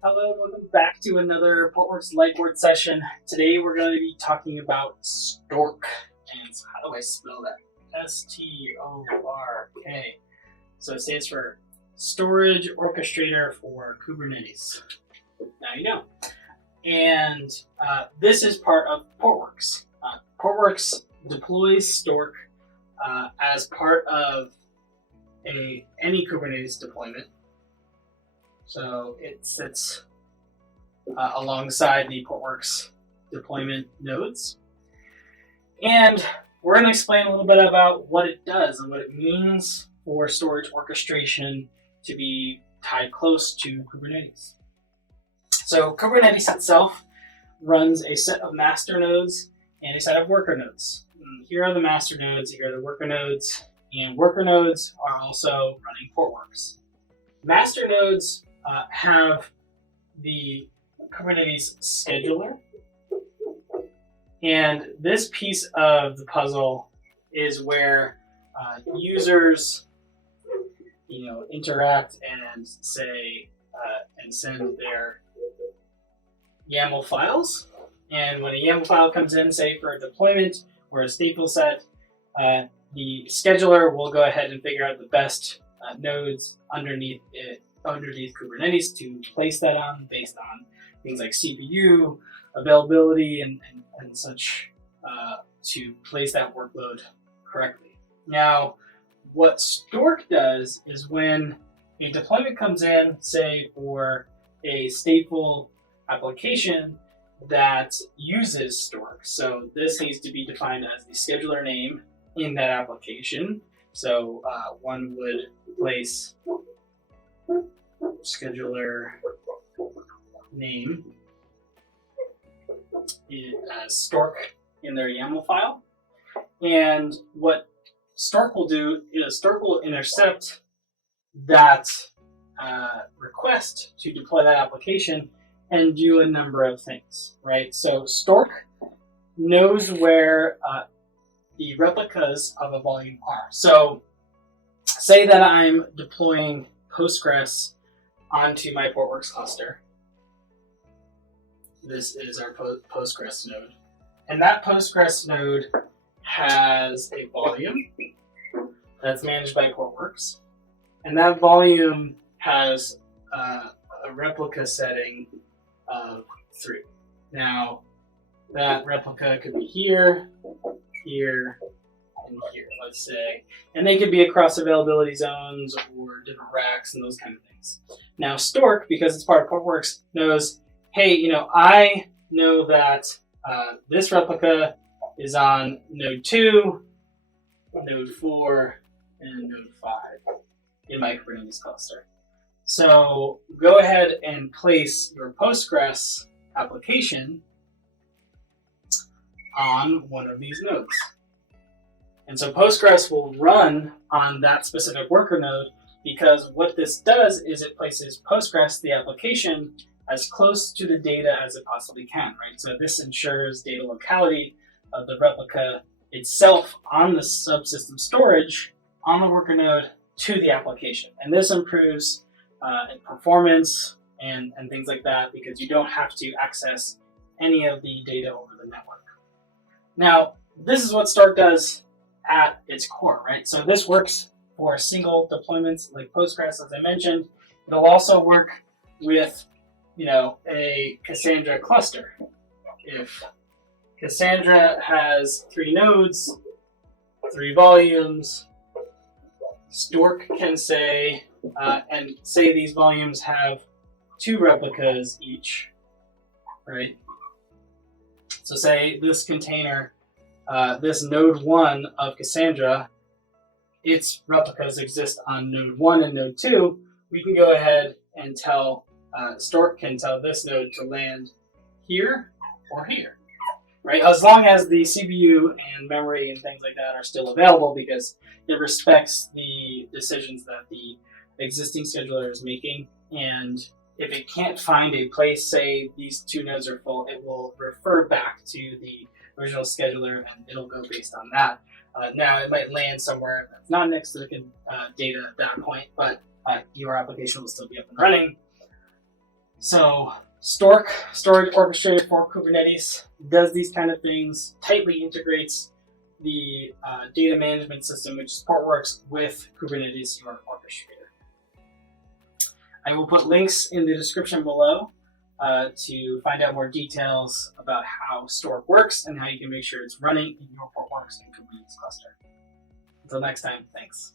Hello, welcome back to another Portworx Lightboard session. Today we're going to be talking about Stork. And so how do I spell that? S-T-O-R-K. So it stands for Storage Orchestrator for Kubernetes. Now you know. And this is part of Portworx. Portworx deploys Stork as part of any Kubernetes deployment. So it sits alongside the Portworx deployment nodes. And we're going to explain a little bit about what it does and what it means for storage orchestration to be tied close to Kubernetes. So Kubernetes itself runs a set of master nodes and a set of worker nodes. And here are the master nodes, here are the worker nodes, and worker nodes are also running Portworx. Master nodes have the Kubernetes scheduler, and this piece of the puzzle is where users, interact and say and send their YAML files. And when a YAML file comes in, say for a deployment or a stateful set, the scheduler will go ahead and figure out the best nodes underneath Kubernetes to place that on based on things like CPU, availability, and such to place that workload correctly. Now, what Stork does is when a deployment comes in, say for a stateful application that uses Stork, so this needs to be defined as the scheduler name in that application. So one would place scheduler name as Stork in their YAML file. And what Stork will do is Stork will intercept that request to deploy that application and do a number of things, right? So Stork knows where the replicas of a volume are. So say that I'm deploying Postgres onto my Portworx cluster. This is our Postgres node. And that Postgres node has a volume that's managed by Portworx. And that volume has a replica setting of 3. Now, that replica could be here, here, and here, let's say. And they could be across availability zones or different racks and those kind of things. Now, Stork, because it's part of Portworx, knows, hey, I know that this replica is on node 2, node 4, and node 5 in my Kubernetes cluster. So go ahead and place your Postgres application on one of these nodes. And so Postgres will run on that specific worker node because what this does is it places Postgres, the application, as close to the data as it possibly can, right? So this ensures data locality of the replica itself on the subsystem storage on the worker node to the application. And this improves performance and things like that because you don't have to access any of the data over the network. Now, this is what Stork does at its core, right? So this works for single deployments like Postgres, as I mentioned. It'll also work with, a Cassandra cluster. If Cassandra has 3 nodes, 3 volumes, Stork can say, and say these volumes have 2 replicas each, right? So say this container, this node 1 of Cassandra, its replicas exist on node 1 and node 2. We can go ahead and tell, Stork can tell this node to land here or here, right? As long as the CPU and memory and things like that are still available because it respects the decisions that the existing scheduler is making. And if it can't find a place, say these 2 nodes are full, it will refer back to the original scheduler and it'll go based on that. Now it might land somewhere that's not next to the data at that point, but your application will still be up and running. So Stork, Storage Orchestrator for Kubernetes, does these kind of things, tightly integrates the data management system, which is Portworx, with Kubernetes, your orchestrator. I will put links in the description below to find out more details about how Stork works and how you can make sure it's running in your Portworx and Kubernetes cluster. Until next time, thanks.